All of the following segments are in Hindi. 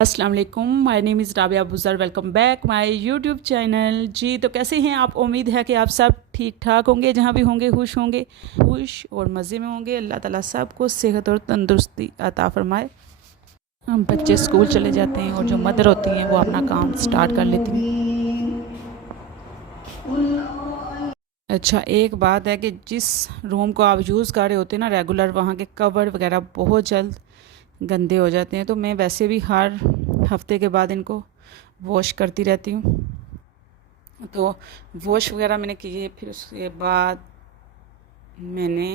अस्सलाम वालेकुम, my name is Rabia Buzar. Welcome back my YouTube channel. जी तो कैसे हैं आप? उम्मीद है कि आप सब ठीक ठाक होंगे, जहाँ भी होंगे खुश और मज़े में होंगे। अल्लाह ताला सबको सेहत और तंदुरुस्ती अता फ़रमाए। हम बच्चे स्कूल चले जाते हैं और जो मदर होती हैं वो अपना काम स्टार्ट कर लेती हैं। अच्छा, एक बात है कि जिस रूम को आप यूज़ कर रहे होते हैं ना रेगुलर, वहाँ के कवर वगैरह बहुत जल्द गंदे हो जाते हैं। तो मैं वैसे भी हर हफ्ते के बाद इनको वॉश करती रहती हूँ। तो वॉश वगैरह मैंने किए, फिर उसके बाद मैंने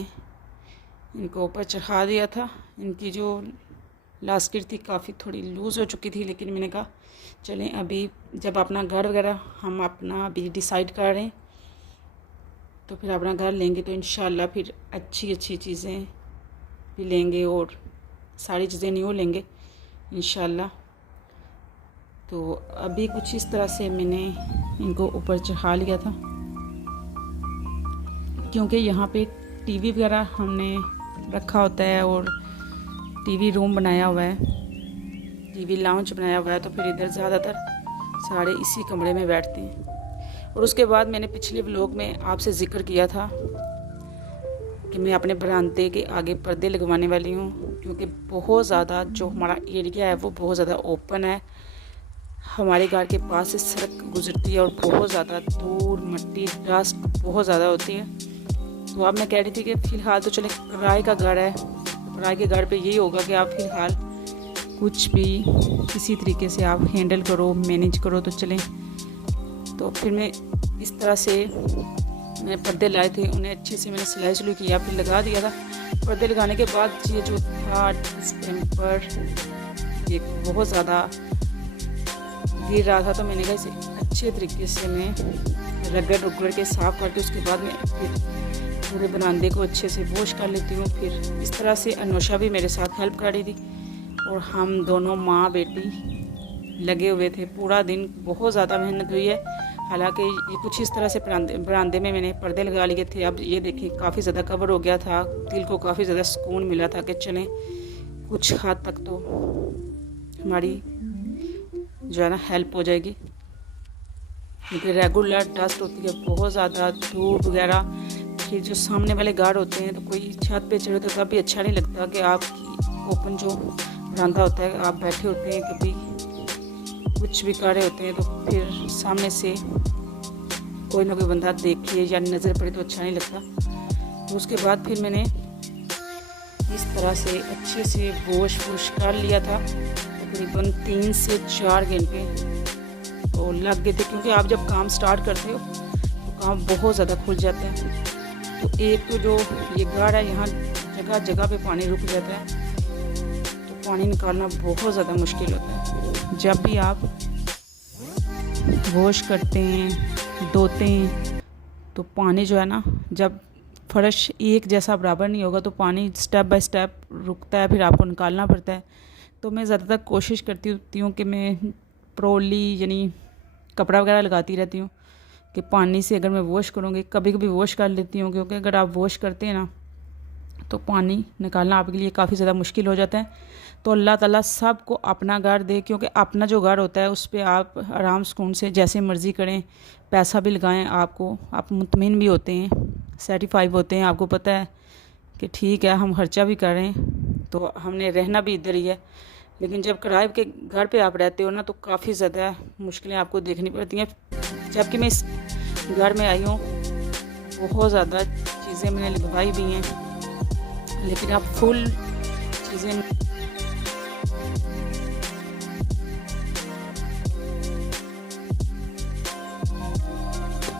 इनको ऊपर चढ़ा दिया था। इनकी जो लास्टिक थी काफ़ी थोड़ी लूज़ हो चुकी थी, लेकिन मैंने कहा चलें अभी जब अपना घर वगैरह हम अपना अभी डिसाइड कर रहे हैं तो फिर अपना घर लेंगे तो इंशाल्लाह फिर अच्छी चीज़ें भी लेंगे और सारी चीज़ें न्यू लेंगे इंशाल्लाह। तो अभी कुछ इस तरह से मैंने इनको ऊपर चढ़ा लिया था, क्योंकि यहाँ पे टीवी वगैरह हमने रखा होता है और टीवी रूम बनाया हुआ है, टीवी लाउंज बनाया हुआ है। तो फिर इधर ज़्यादातर सारे इसी कमरे में बैठते हैं। और उसके बाद मैंने पिछले व्लॉग में आपसे ज़िक्र किया था कि मैं अपने बरामदे के आगे पर्दे लगवाने वाली हूँ, क्योंकि बहुत ज़्यादा जो हमारा एरिया है वो बहुत ज़्यादा ओपन है। हमारे घर के पास से सड़क गुजरती है और बहुत ज़्यादा धूल मिट्टी डस्ट बहुत ज़्यादा होती है। तो अब मैं कह रही थी कि फ़िलहाल तो चले किराए का घर है, तो किराए के घर पे यही होगा कि आप फ़िलहाल कुछ भी किसी तरीके से आप हैंडल करो, मैनेज करो तो चलें। तो फिर मैं इस तरह से मैंने पर्दे लाए थे, उन्हें अच्छे से मैंने सिलाई सुलाई किया, फिर लगा दिया था। पर्दे लगाने के बाद ये जो था टेम्पर ये बहुत ज़्यादा गिर रहा था, तो मैंने कहा इसे अच्छे तरीके से मैं रगड़ के साफ़ करके उसके बाद मैं फिर पूरे बरामदे को अच्छे से वॉश कर लेती हूँ। फिर इस तरह से अनोशा भी मेरे साथ हेल्प कर रही थी और हम दोनों माँ बेटी लगे हुए थे। पूरा दिन बहुत ज़्यादा मेहनत हुई है। हालांकि ये कुछ इस तरह से बरामदे में मैंने पर्दे लगा लिए थे। अब ये देखिए काफ़ी ज़्यादा कवर हो गया था, दिल को काफ़ी ज़्यादा सुकून मिला था कि चलें कुछ हद तक तो हमारी जो है ना हेल्प हो जाएगी, क्योंकि रेगुलर डस्ट होती है बहुत ज़्यादा, धूप वगैरह। फिर जो सामने वाले गार्ड होते हैं तो कोई छत पे चढ़े तो तब भी अच्छा नहीं लगता कि आपकी ओपन जो बरामदा होता है आप बैठे होते हैं, कभी कुछ भी कर रहे होते हैं, तो फिर सामने से कोई ना कोई बंदा देखे या नज़र पड़े तो अच्छा नहीं लगता। तो उसके बाद फिर मैंने इस तरह से अच्छे से वॉश कर लिया था। तकरीबन 3 से 4 घंटे तो लग गए थे, क्योंकि आप जब काम स्टार्ट करते हो तो काम बहुत ज़्यादा खुल जाते हैं। तो एक तो जो ये गाढ़ है यहाँ जगह जगह पे पानी रुक जाता है, तो पानी निकालना बहुत ज़्यादा मुश्किल होता है। जब भी आप वॉश करते हैं धोते हैं तो पानी जो है ना, जब फर्श एक जैसा बराबर नहीं होगा तो पानी स्टेप बाय स्टेप रुकता है, फिर आपको निकालना पड़ता है। तो मैं ज़्यादातर कोशिश करती होती हूँ कि मैं प्रोली यानी कपड़ा वगैरह लगाती रहती हूँ कि पानी से अगर मैं वॉश करूँगी, कभी कभी वॉश कर लेती हूँ, क्योंकि अगर आप वॉश करते हैं ना तो पानी निकालना आपके लिए काफ़ी ज़्यादा मुश्किल हो जाता है। तो अल्लाह ताला सबको अपना घर दे, क्योंकि अपना जो घर होता है उस पर आप आराम सुकून से जैसे मर्ज़ी करें, पैसा भी लगाएं, आपको आप मुतमिन भी होते हैं, सेटिस्फाई होते हैं, आपको पता है कि ठीक है हम खर्चा भी कर रहे हैं तो हमने रहना भी इधर ही है। लेकिन जब किराए के घर पे आप रहते हो ना तो काफ़ी ज़्यादा मुश्किलें आपको देखनी पड़ती हैं। जबकि मैं इस घर में आई हूँ, बहुत ज़्यादा चीज़ें मैंने लगवाई भी हैं, लेकिन आप फुल चीज़ें होता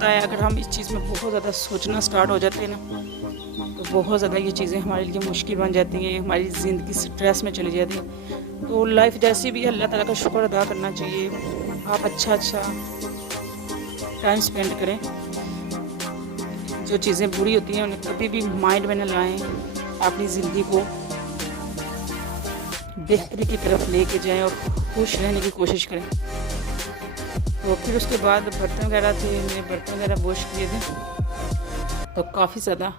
है। अगर हम इस चीज़ में बहुत ज़्यादा सोचना स्टार्ट हो जाते हैं ना तो बहुत ज़्यादा ये चीज़ें हमारे लिए मुश्किल बन जाती हैं, हमारी ज़िंदगी स्ट्रेस में चली जाती है। तो लाइफ जैसी भी है अल्लाह ताला का शुक्र अदा करना चाहिए। आप अच्छा टाइम स्पेंड करें। जो चीज़ें बुरी होती हैं उन्हें कभी भी माइंड में न लाएं, अपनी ज़िंदगी को बेहतरी की तरफ लेके जाएं और खुश रहने की कोशिश करें। तो फिर उसके बाद बर्तन वगैरह थे, मैंने बर्तन वगैरह वॉश किए थे, तो काफ़ी ज़्यादा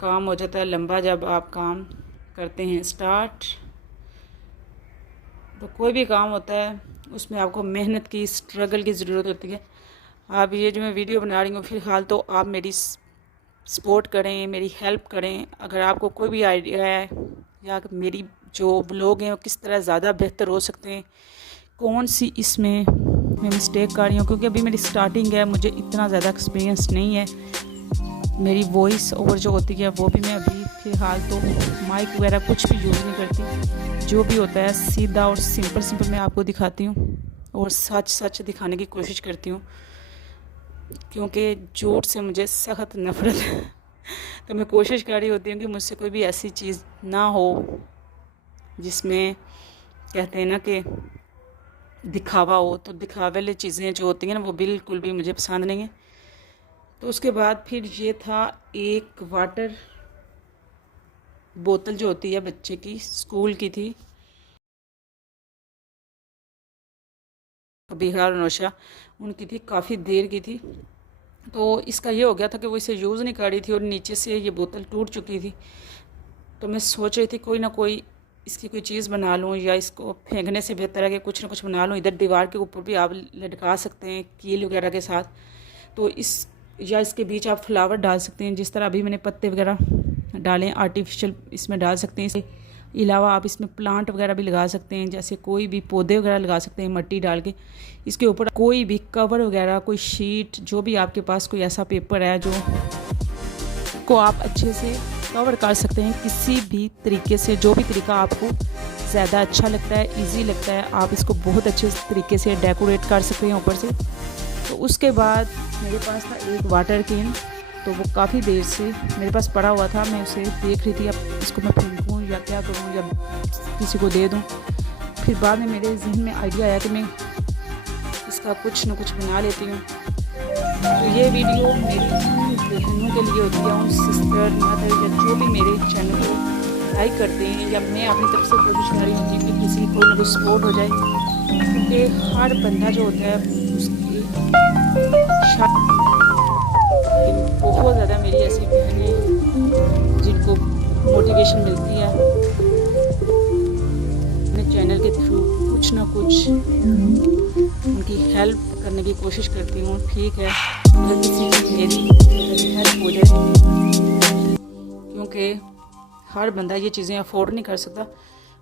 काम हो जाता है लंबा जब आप काम करते हैं स्टार्ट। तो कोई भी काम होता है उसमें आपको मेहनत की, स्ट्रगल की ज़रूरत होती है। आप ये जो मैं वीडियो बना रही हूँ फ़िलहाल, तो आप मेरी सपोर्ट करें, मेरी हेल्प करें। अगर आपको कोई भी आइडिया है या मेरी जो ब्लॉग हैं वो किस तरह ज़्यादा बेहतर हो सकते हैं, कौन सी इसमें मैं मिस्टेक कर रही हूँ, क्योंकि अभी मेरी स्टार्टिंग है, मुझे इतना ज़्यादा एक्सपीरियंस नहीं है। मेरी वॉइस ओवर जो होती है वो भी मैं अभी फ़िलहाल तो माइक वगैरह कुछ भी यूज़ नहीं करती। जो भी होता है सीधा और सिंपल मैं आपको दिखाती हूँ और सच दिखाने की कोशिश करती हूँ, क्योंकि झूठ से मुझे सख्त नफ़रत है। तो मैं कोशिश कर रही होती हूँ कि मुझसे कोई भी ऐसी चीज़ ना हो जिसमें कहते हैं ना कि दिखावा हो। तो दिखावे वाली चीज़ें जो होती हैं ना वो बिल्कुल भी मुझे पसंद नहीं है। तो उसके बाद फिर ये था, एक वाटर बोतल जो होती है बच्चे की, स्कूल की थी, बिहार और नौशा उनकी थी, काफ़ी देर की थी। तो इसका ये हो गया था कि वो इसे यूज़ नहीं कर रही थी और नीचे से ये बोतल टूट चुकी थी। तो मैं सोच रही थी कोई ना कोई इसकी कोई चीज़ बना लूँ, या इसको फेंकने से बेहतर है कि कुछ ना कुछ बना लूँ। इधर दीवार के ऊपर भी आप लटका सकते हैं कील वगैरह के साथ। तो या इसके बीच आप फ्लावर डाल सकते हैं, जिस तरह अभी मैंने पत्ते वगैरह डालें आर्टिफिशियल इसमें डाल सकते हैं। इसके अलावा आप इसमें प्लांट वगैरह भी लगा सकते हैं, जैसे कोई भी पौधे वगैरह लगा सकते हैं मिट्टी डाल के। इसके ऊपर कोई भी कवर वगैरह, कोई शीट, जो भी आपके पास कोई ऐसा पेपर है जो को आप अच्छे से कवर कर सकते हैं किसी भी तरीके से। जो भी तरीका आपको ज़्यादा अच्छा लगता है, इजी लगता है, आप इसको बहुत अच्छे तरीके से डेकोरेट कर सकते हैं ऊपर से। तो उसके बाद मेरे पास था एक वाटर कैन, तो वो काफ़ी देर से मेरे पास पड़ा हुआ था। मैं उसे देख रही थी, अब इसको मैं फेंकूँ या क्या करूँ या किसी को दे दूँ। फिर बाद में मेरे जहन में आइडिया आया कि मैं इसका कुछ न कुछ बना लेती हूँ। तो ये वीडियो मेरी बहनों के लिए होती है, उन सिस्टर, मदर या जो भी मेरे चैनल को लाइक करते हैं, या मैं अपनी तरफ से कोशिश कर रही हूँ कि किसी की कोई ना कोई सपोर्ट हो जाए। क्योंकि हर बंदा जो होता है उसकी बहुत ज़्यादा मेरी ऐसी बहनें जिनको मोटिवेशन मिलती है अपने चैनल के थ्रू, कुछ ना कुछ उनकी हेल्प करने की कोशिश करती हूँ। ठीक है, अगर किसी की मेरी हेल्प हो जाए, क्योंकि हर बंदा ये चीज़ें अफोर्ड नहीं कर सकता।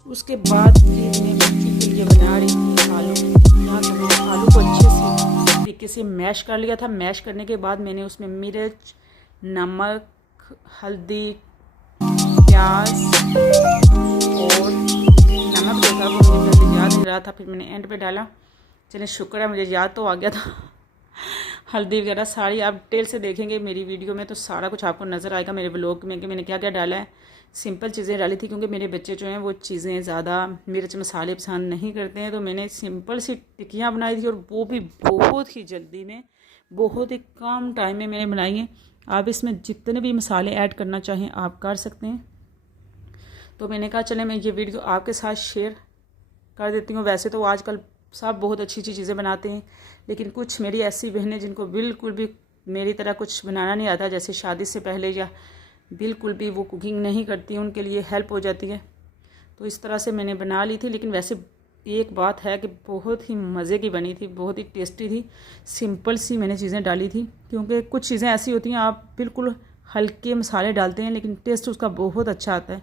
उसके बाद फिर मैं बच्चों के लिए बना रही थी आलू। आलू को अच्छे से तरीके से मैश कर लिया था। मैश करने के बाद मैंने उसमें मिर्च, नमक, हल्दी, प्याज और नमक जो था वो मुझे याद नहीं रहा था, फिर मैंने एंड पे डाला। चलिए शुक्र है मुझे याद तो आ गया था। हल्दी वगैरह सारी आप डिटेल से देखेंगे मेरी वीडियो में, तो सारा कुछ आपको नज़र आएगा मेरे ब्लॉग में कि मैंने क्या क्या डाला है। सिंपल चीज़ें डाली थी क्योंकि मेरे बच्चे जो हैं वो चीज़ें ज़्यादा मिर्च मसाले पसंद नहीं करते हैं। तो मैंने सिंपल सी टिक्कियाँ बनाई थी, और वो भी बहुत ही जल्दी में, बहुत ही कम टाइम में मैंने बनाई है। आप इसमें जितने भी मसाले ऐड करना चाहें आप कर सकते हैं। तो मैंने कहा चले मैं ये वीडियो आपके साथ शेयर कर देती हूँ। वैसे तो आजकल सब बहुत अच्छी अच्छी चीज़ें बनाते हैं, लेकिन कुछ मेरी ऐसी बहनें जिनको बिल्कुल भी मेरी तरह कुछ बनाना नहीं आता, जैसे शादी से पहले या बिल्कुल भी वो कुकिंग नहीं करती, उनके लिए हेल्प हो जाती है। तो इस तरह से मैंने बना ली थी। लेकिन वैसे एक बात है कि बहुत ही मज़े की बनी थी, बहुत ही टेस्टी थी। सिंपल सी मैंने चीज़ें डाली थी, क्योंकि कुछ चीज़ें ऐसी होती हैं आप बिल्कुल हल्के मसाले डालते हैं लेकिन टेस्ट उसका बहुत अच्छा आता है।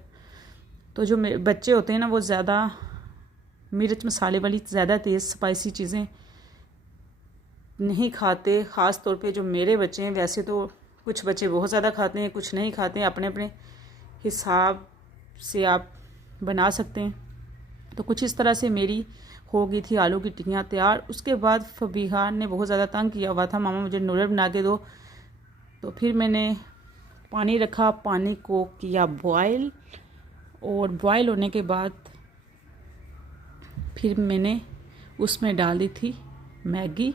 तो जो बच्चे होते हैं ना वो ज़्यादा मिर्च मसाले वाली ज़्यादा तेज़ स्पाइसी चीज़ें नहीं खाते, ख़ास तौर पे जो मेरे बच्चे हैं। वैसे तो कुछ बच्चे बहुत ज़्यादा खाते हैं, कुछ नहीं खाते हैं, अपने अपने हिसाब से आप बना सकते हैं। तो कुछ इस तरह से मेरी हो गई थी आलू की टिक्कियाँ तैयार। उसके बाद फबीहा ने बहुत ज़्यादा तंग किया हुआ था, मामा मुझे नूडल बना के दो। तो फिर मैंने पानी रखा, पानी को किया बॉयल, और बॉयल होने के बाद फिर मैंने उसमें डाल दी थी मैगी।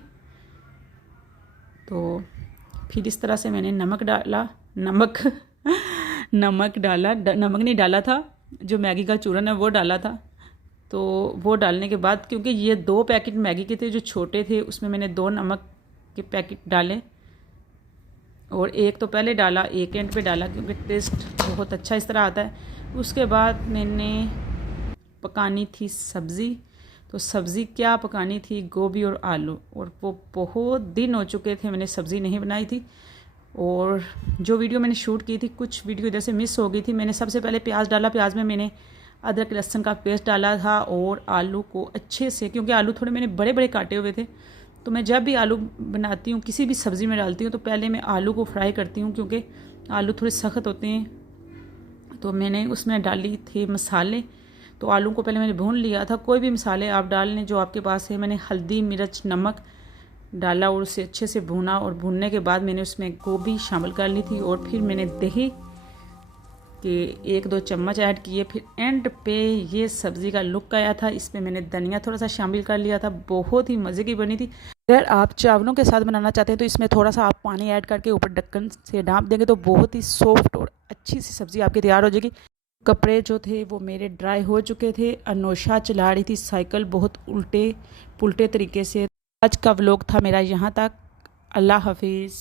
तो फिर इस तरह से मैंने नमक नहीं डाला था, जो मैगी का चूरन है वो डाला था। तो वो डालने के बाद, क्योंकि ये 2 पैकेट मैगी के थे जो छोटे थे, उसमें मैंने 2 नमक के पैकेट डाले, और एक तो पहले डाला, एक एंड पे डाला, क्योंकि टेस्ट बहुत अच्छा इस तरह आता है। उसके बाद मैंने पकानी थी सब्ज़ी। तो सब्ज़ी क्या पकानी थी, गोभी और आलू, और वो बहुत दिन हो चुके थे मैंने सब्ज़ी नहीं बनाई थी। और जो वीडियो मैंने शूट की थी, कुछ वीडियो इधर से मिस हो गई थी। मैंने सबसे पहले प्याज डाला, प्याज में मैंने अदरक लहसुन का पेस्ट डाला था और आलू को अच्छे से, क्योंकि आलू थोड़े मैंने बड़े बड़े काटे हुए थे, तो मैं जब भी आलू बनाती हूँ, किसी भी सब्ज़ी में डालती हूँ, तो पहले मैं आलू को फ्राई करती हूँ, क्योंकि आलू थोड़े सख्त होते हैं। तो मैंने उसमें डाली थे मसाले, तो आलू को पहले मैंने भून लिया था। कोई भी मसाले आप डाल लें जो आपके पास है। मैंने हल्दी, मिर्च, नमक डाला और उसे अच्छे से भूना, और भूनने के बाद मैंने उसमें गोभी शामिल कर ली थी, और फिर मैंने दही के 1-2 चम्मच ऐड किए। फिर एंड पे ये सब्ज़ी का लुक आया था। इसमें मैंने धनिया थोड़ा सा शामिल कर लिया था। बहुत ही मज़े की बनी थी। अगर आप चावलों के साथ बनाना चाहते हैं तो इसमें थोड़ा सा आप पानी ऐड करके ऊपर ढक्कन से ढाँप देंगे तो बहुत ही सॉफ्ट और अच्छी सी सब्ज़ी आपकी तैयार हो जाएगी। कपड़े जो थे वो मेरे ड्राई हो चुके थे। अनोशा चला रही थी साइकिल बहुत उल्टे पुल्टे तरीके से। आज का व्लॉग था मेरा यहाँ तक। अल्लाह हाफिज़।